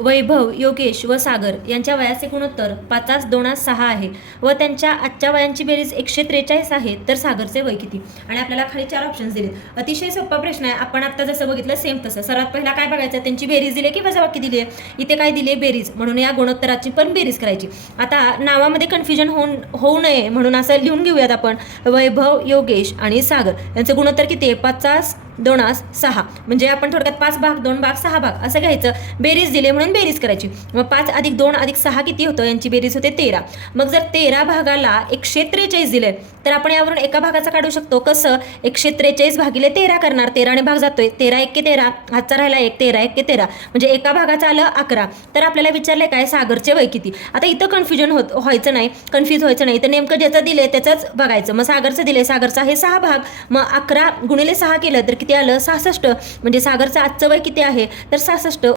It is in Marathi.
वैभव, योगेश व सागर यांच्या वयाचे गुणोत्तर 5:2:6 आहे व त्यांच्या आजच्या वयांची बेरीज 143 आहे, तर सागरचे वय किती? आणि आपल्याला खाली 4 ऑप्शन्स दिले. अतिशय सोपा प्रश्न आहे. आपण आता जसं बघितलं सेम तसं. सर्वात पहिला काय बघायचं, त्यांची बेरीज दिली की वजाबाकी दिली आहे. इथे काय दिली, बेरीज, म्हणून या गुणोत्तराची पण बेरीज करायची. आता नावामध्ये कन्फ्युजन होऊ नये म्हणून असं लिहून घेऊयात आपण, वैभव, योगेश आणि सागर यांचं गुणोत्तर किती आहे? 5:2:6. म्हणजे आपण थोडक्यात 5 भाग 2 भाग 6 भाग असं घ्यायचं. बेरीज दिले म्हणून बेरीज करायची. मग 5 + 2 + 6 किती होतं? यांची बेरीज होते 13. मग जर 13 भागाला 143 दिले तर आपण यावरून एका भागाचा काढू शकतो. कसं? 143 भागिले 13 करणार. 13 ने भाग जातोय. 13 × 13, हातचा राहिला 1, 13 × 13 म्हणजे एका भागाचं आलं 11. तर आपल्याला विचारलंय काय, सागरचे वय किती? आता इथं कन्फ्युजन व्हायचं नाही, कन्फ्यूज व्हायचं नाही. तर नेमकं ज्याचं दिले त्याचंच बघायचं. मग सागरचं दिले, सागरचा आहे 6 भाग. मग 11 × 6 केलं तर किती आलं? 66. म्हणजे सागरचं आजचं वय किती आहे? तर 66.